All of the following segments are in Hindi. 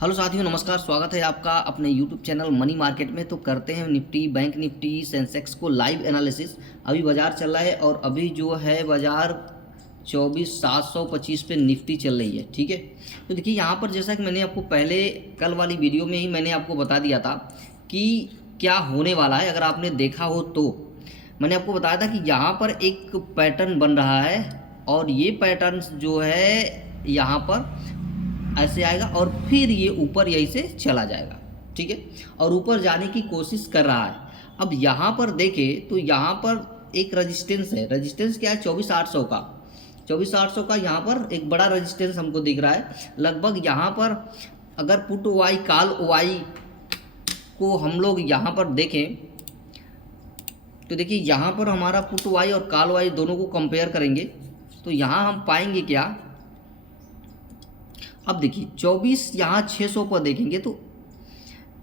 हेलो साथियों, नमस्कार। स्वागत है आपका अपने यूट्यूब चैनल मनी मार्केट में। तो करते हैं निफ्टी, बैंक निफ्टी, सेंसेक्स को लाइव एनालिसिस। अभी बाज़ार चल रहा है और अभी जो है बाज़ार 24,725 पे निफ्टी चल रही है। ठीक है, तो देखिए यहाँ पर जैसा कि मैंने आपको पहले कल वाली वीडियो में ही मैंने आपको बता दिया था कि क्या होने वाला है। अगर आपने देखा हो तो मैंने आपको बताया था कि यहाँ पर एक पैटर्न बन रहा है और ये पैटर्न जो है यहाँ पर ऐसे आएगा और फिर ये ऊपर यहीं से चला जाएगा। ठीक है, और ऊपर जाने की कोशिश कर रहा है। अब यहाँ पर देखें तो यहाँ पर एक रेजिस्टेंस है। रेजिस्टेंस क्या है? 24,800 का। 24,800 का यहाँ पर एक बड़ा रेजिस्टेंस हमको दिख रहा है। लगभग यहाँ पर अगर पुट वाई कॉल वाई को हम लोग यहाँ पर देखें तो देखिए यहाँ पर हमारा पुट वाई और कॉल वाई दोनों को कंपेयर करेंगे तो यहाँ हम पाएंगे क्या। अब देखिए 24 यहाँ 600 पर देखेंगे तो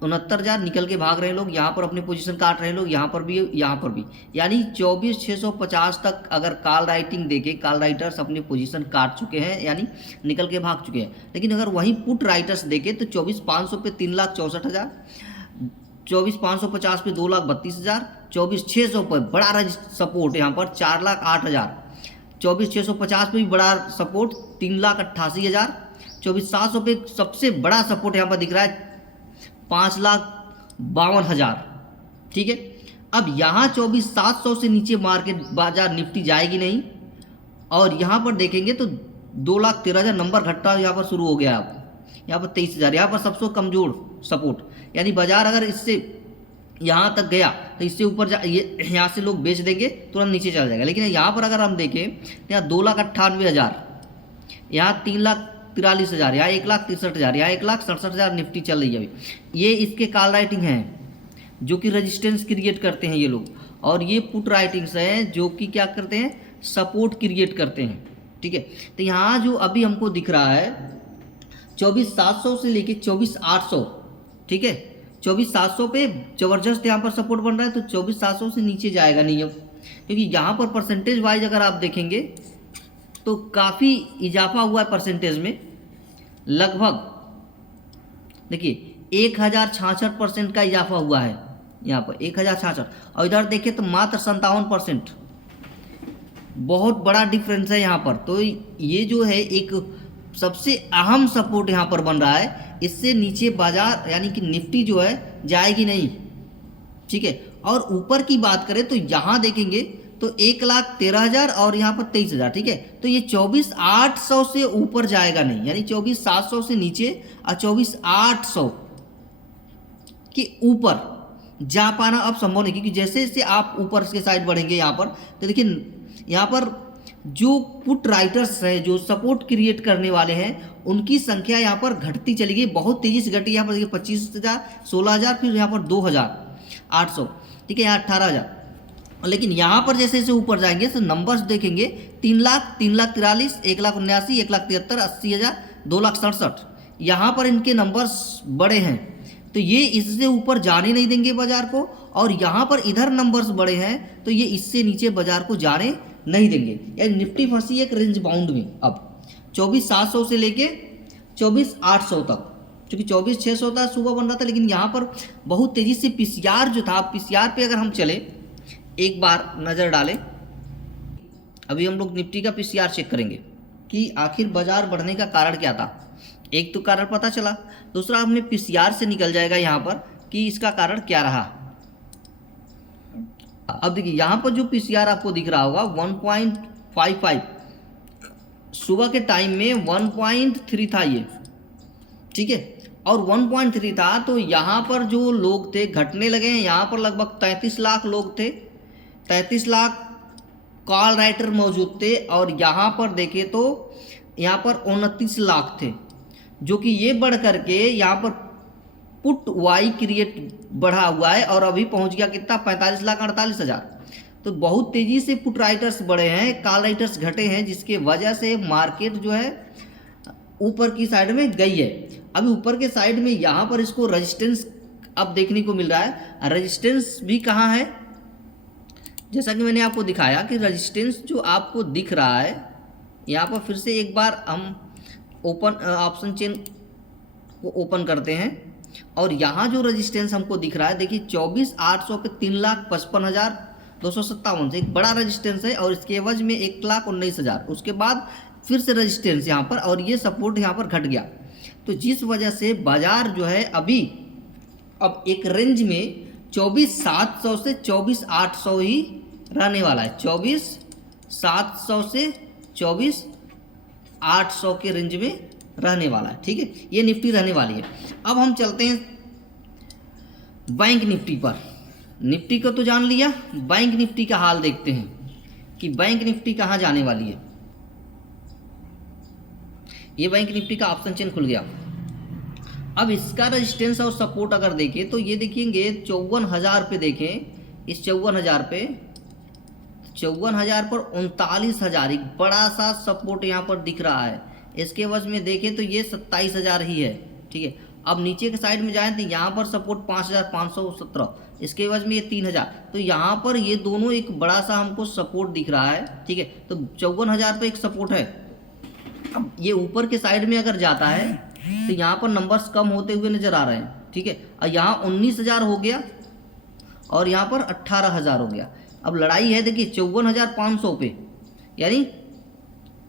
69,000 निकल के भाग रहे हैं लोग। यहाँ पर अपनी पोजीशन काट रहे हैं लोग, यहाँ पर भी यहाँ पर भी। यानी 24,650 तक अगर कॉल राइटिंग देखे, कॉल राइटर्स अपनी पोजीशन काट चुके हैं, यानी निकल के भाग चुके हैं। लेकिन अगर वहीं पुट राइटर्स देखे तो 24,500 पे 3,64,000, 24,550 पे 2,32,000, 24,600 पर बड़ा सपोर्ट यहाँ पर 4,08,000, 24,650 पे भी बड़ा सपोर्ट 3,88,000, 24,700 पे सबसे बड़ा सपोर्ट यहाँ पर दिख रहा है 5,52,000। ठीक है, अब यहाँ 24,700 से नीचे मार्केट बाजार निफ्टी जाएगी नहीं। और यहाँ पर देखेंगे तो 2,13,000 नंबर घटता यहाँ पर शुरू हो गया। अब यहाँ पर 23,000, यहाँ पर सबसे कमजोर सपोर्ट। यानी बाजार अगर इससे यहाँ तक गया तो इससे ऊपर ये यहाँ से लोग बेच देंगे, तुरंत नीचे चला जाएगा। लेकिन यहाँ पर अगर हम देखें तो यहाँ 2,98,000, यहाँ 3,43,000, यहाँ 1,63,000, यहाँ 1,67,000 निफ्टी चल रही है अभी। ये इसके कॉल राइटिंग हैं जो कि रेजिस्टेंस क्रिएट करते हैं ये लोग, और ये पुट राइटिंग्स हैं जो कि क्या करते हैं, सपोर्ट क्रिएट करते हैं। ठीक है, तो यहाँ जो अभी हमको दिख रहा है 24,700 से लेके 24,800। ठीक है, 24,700 पे जबरदस्त यहाँ पर सपोर्ट बन रहा है, तो 24,700 से नीचे जाएगा नहीं अब, क्योंकि यहाँ पर परसेंटेज वाइज अगर आप देखेंगे तो काफ़ी इजाफा हुआ है परसेंटेज में। लगभग देखिए 1,066% का इजाफा हुआ है यहाँ पर, 1,066। और इधर देखिए तो मात्र 57%। बहुत बड़ा डिफरेंस है यहाँ पर। तो ये जो है एक सबसे अहम सपोर्ट यहाँ पर बन रहा है। इससे नीचे बाजार यानी कि निफ्टी जो है जाएगी नहीं। ठीक है, और ऊपर की बात करें तो यहाँ देखेंगे तो 1,13,000 और यहाँ पर 23,000। ठीक है, तो ये 24,800 से ऊपर जाएगा नहीं, यानी 24,700 से नीचे और 24,800 के ऊपर जा पाना अब संभव नहीं, क्योंकि जैसे जैसे आप ऊपर के साइड बढ़ेंगे यहाँ पर तो देखिए यहाँ पर जो पुट राइटर्स हैं, जो सपोर्ट क्रिएट करने वाले हैं, उनकी संख्या यहाँ पर घटती चली गई, बहुत तेजी से घटी। यहाँ पर देखिए 25,000, 16,000, फिर यहाँ पर 2,800। ठीक है, यहाँ 18,000। लेकिन यहाँ पर जैसे जैसे ऊपर जाएंगे तो नंबर्स देखेंगे 3 लाख, 3,43,000, 1,79,000, 1,73,000, 80,000, 2,67,000। यहाँ पर इनके नंबर्स बड़े हैं, तो ये इससे ऊपर जाने नहीं देंगे बाजार को। और यहाँ पर इधर नंबर्स बड़े हैं तो ये इससे नीचे बाजार को जाने नहीं देंगे। यानी निफ्टी फंसी एक रेंज बाउंड में अब 24,700 से लेके 24,800 तक, क्योंकि 24,600 था सुबह बन रहा था। लेकिन यहाँ पर बहुत तेजी से पीसीआर जो था, पीसीआर पे अगर हम चले एक बार नज़र डालें, अभी हम लोग निफ्टी का पीसीआर चेक करेंगे कि आखिर बाजार बढ़ने का कारण क्या था। एक तो कारण पता चला, दूसरा हमने पीसीआर से निकल जाएगा यहाँ पर कि इसका कारण क्या रहा। अब देखिए यहाँ पर जो पीसीआर आपको दिख रहा होगा 1.55, सुबह के टाइम में 1.3 था ये। ठीक है, और 1.3 था तो यहाँ पर जो लोग थे घटने लगे हैं। यहाँ पर लगभग 33 लाख लोग थे, 33 लाख कॉल राइटर मौजूद थे। और यहाँ पर देखें तो यहाँ पर 29 लाख थे, जो कि ये बढ़ करके यहाँ पर पुट वाई क्रिएट बढ़ा हुआ है और अभी पहुँच गया कितना, 45,48,000। तो बहुत तेज़ी से पुट राइटर्स बढ़े हैं, कॉल राइटर्स घटे हैं, जिसके वजह से मार्केट जो है ऊपर की साइड में गई है। अभी ऊपर के साइड में यहाँ पर इसको रेजिस्टेंस अब देखने को मिल रहा है। रेजिस्टेंस भी कहाँ है, जैसा कि मैंने आपको दिखाया कि रेजिस्टेंस जो आपको दिख रहा है यहाँ पर, फिर से एक बार हम ओपन ऑप्शन चेन वो ओपन करते हैं और यहाँ जो रजिस्टेंस हमको दिख रहा है देखिए 24,800 पे 3,55,257 से एक बड़ा रजिस्टेंस है और इसके एवज में 1,19,000, उसके बाद फिर से रजिस्टेंस यहाँ पर और ये सपोर्ट यहाँ पर घट गया। तो जिस वजह से बाजार जो है अभी अब एक रेंज में 24,700 से 24,800 ही रहने वाला है। 24,700 से 24,800 के रेंज में रहने वाला है। ठीक है, ये निफ्टी रहने वाली है। अब हम चलते हैं बैंक निफ्टी पर। निफ्टी को तो जान लिया, बैंक निफ्टी का हाल देखते हैं कि बैंक निफ्टी कहाँ जाने वाली है। ये बैंक निफ्टी का ऑप्शन चेन खुल गया। अब इसका रेजिस्टेंस और सपोर्ट अगर देखें तो ये देखेंगे 54,000 पे देखें, इस 54,000 पे 54,000 पर 39,000 एक बड़ा सा सपोर्ट यहाँ पर दिख रहा है। इसके वज में देखें तो ये 27,000 ही है। ठीक है, अब नीचे के साइड में जाएं तो यहाँ पर सपोर्ट 5,517, इसके वज में ये 3,000। तो यहाँ पर ये दोनों एक बड़ा सा हमको सपोर्ट दिख रहा है। ठीक है, तो 54,000 पे एक सपोर्ट है। अब ये ऊपर के साइड में अगर जाता है तो यहाँ पर नंबर्स कम होते हुए नजर आ रहे हैं। ठीक है, और यहाँ 19,000 हो गया और यहाँ पर 18,000 हो गया। अब लड़ाई है देखिए 54,500 पे, यानी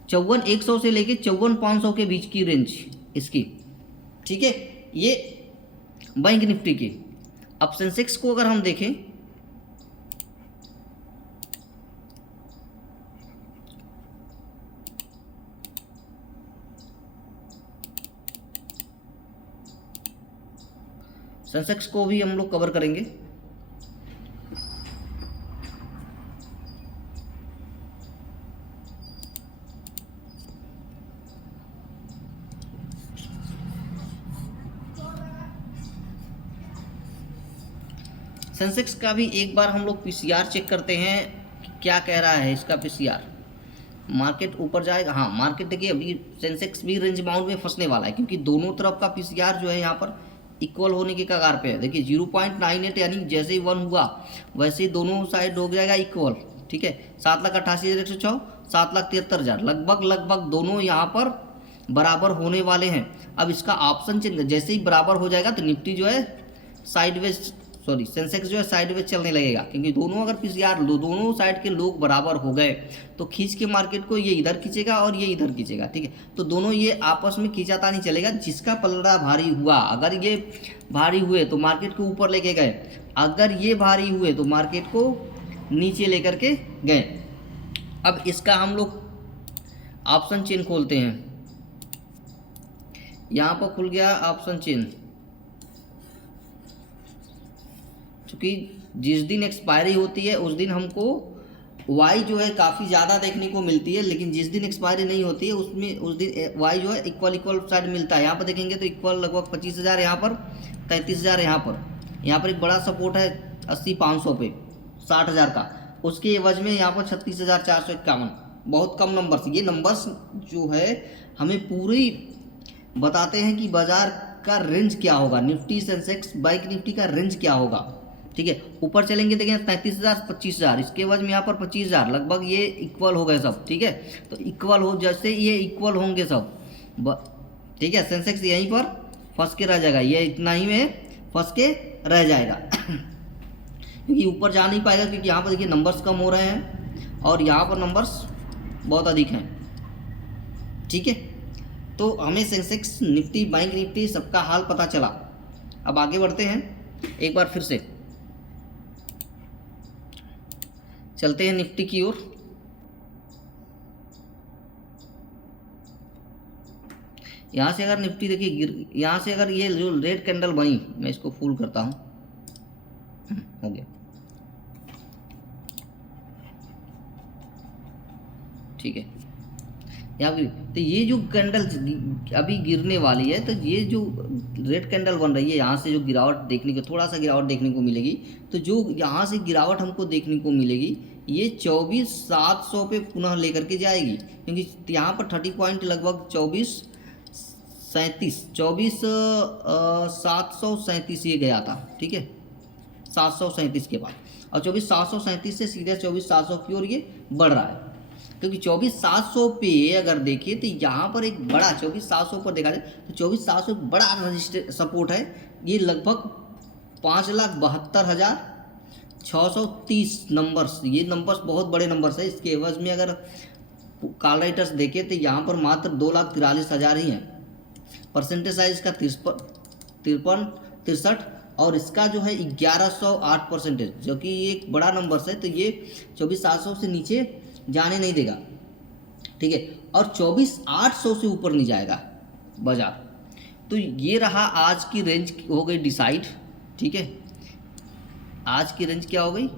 54,100 से लेके 54,500 के बीच की रेंज इसकी। ठीक है, ये बैंक निफ्टी की। अब सेंसेक्स को अगर हम देखें सेंसेक्स को भी हम लोग कवर करेंगे। सेंसेक्स का भी एक बार हम लोग पीसीआर चेक करते हैं कि क्या कह रहा है इसका पीसीआर। मार्केट ऊपर जाएगा, हाँ मार्केट देखिए अभी सेंसेक्स भी रेंज बाउंड में फंसने वाला है क्योंकि दोनों तरफ का पीसीआर जो है यहाँ पर इक्वल होने के कगार पे है। देखिए 0.98 यानी जैसे ही 1 हुआ वैसे ही दोनों साइड हो जाएगा इक्वल। ठीक है, 7,88,106, 7,73,000 लगभग दोनों यहाँ पर बराबर होने वाले हैं। अब इसका ऑप्शन चेंज जैसे ही बराबर हो जाएगा तो निफ्टी जो है साइडवेज सेंसेक्स जो है साइडवेज चलने लगेगा क्योंकि दोनों अगर पीसीआर दोनों साइड के लोग बराबर हो गए तो खींच के मार्केट को ये इधर खींचेगा और ये इधर खींचेगा। ठीक है, तो दोनों ये आपस में खींचाता नहीं चलेगा। जिसका पलड़ा भारी हुआ, अगर ये भारी हुए तो मार्केट को ऊपर लेके गए, अगर ये भारी हुए तो मार्केट को नीचे लेकर के गए। अब इसका हम लोग ऑप्शन चेन खोलते हैं। यहाँ पर खुल गया ऑप्शन चेन। क्योंकि जिस दिन एक्सपायरी होती है उस दिन हमको वाई जो है काफ़ी ज़्यादा देखने को मिलती है, लेकिन जिस दिन एक्सपायरी नहीं होती है उसमें उस दिन वाई जो है इक्वल साइड मिलता है। यहाँ पर देखेंगे तो इक्वल लगभग 25,000 यहाँ पर, 33,000 यहाँ पर एक बड़ा सपोर्ट है 80,500 पे 60,000 का। उसके एवज में यहाँ पर 36,451, बहुत कम नंबर्स। ये नंबर्स जो है हमें पूरी बताते हैं कि बाजार का रेंज क्या होगा, निफ्टी सेंसेक्स बैंक निफ्टी का रेंज क्या होगा। ठीक है, ऊपर चलेंगे देखें 33,000 25,000, इसके बाद में यहाँ पर 25,000 लगभग ये इक्वल हो गए सब। ठीक है, तो इक्वल हो जैसे ये इक्वल होंगे सब ठीक है, सेंसेक्स यहीं पर फंस के रह जाएगा, ये इतना ही में फंस के रह जाएगा क्योंकि ऊपर जा नहीं पाएगा क्योंकि यहाँ पर देखिए नंबर्स कम हो रहे हैं और यहाँ पर नंबर्स बहुत अधिक हैं। ठीक है, तो हमें सेंसेक्स निफ्टी बैंक निफ्टी सबका हाल पता चला। अब आगे बढ़ते हैं, एक बार फिर से चलते हैं निफ्टी की ओर। यहाँ से अगर निफ्टी देखिए यहाँ से अगर ये जो रेड कैंडल बनी, मैं इसको फुल करता हूँ, हो गया। ठीक है, यहाँ पर तो ये जो कैंडल अभी गिरने वाली है, तो ये जो रेड कैंडल बन रही है यहाँ से जो गिरावट देखने को, थोड़ा सा गिरावट देखने को मिलेगी। तो जो यहाँ से गिरावट हमको देखने को मिलेगी ये 24,700 पे पुनः लेकर के जाएगी क्योंकि यहाँ पर 30 पॉइंट लगभग 24,737 ये गया था। ठीक है, 737 के बाद और 24,737 से सीधे 24,700 की ओर ये बढ़ रहा है। क्योंकि 24,700 पे अगर देखिए तो यहाँ पर एक बड़ा 24,700 पर देखा जाए तो 24,700 बड़ा रजिस्टर सपोर्ट है। ये लगभग 5,72,630 नंबर्स, ये नंबर्स बहुत बड़े नंबर्स है। इसके एवज में अगर कॉल राइटर्स देखें तो यहाँ पर मात्र 2,43,000 ही हैं। परसेंटेज साइज का 63 और इसका जो है 1108 परसेंटेज, जो कि एक बड़ा नंबर है। तो ये 24,700 से नीचे जाने नहीं देगा, ठीक है, और 24,800 से ऊपर नहीं जाएगा बाजार। तो ये रहा आज की रेंज हो गई डिसाइड, ठीक है, आज की रेंज क्या हो गई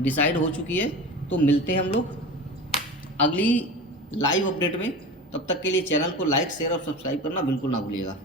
डिसाइड हो चुकी है। तो मिलते हैं हम लोग अगली लाइव अपडेट में। तब तक के लिए चैनल को लाइक शेयर और सब्सक्राइब करना बिल्कुल ना भूलिएगा।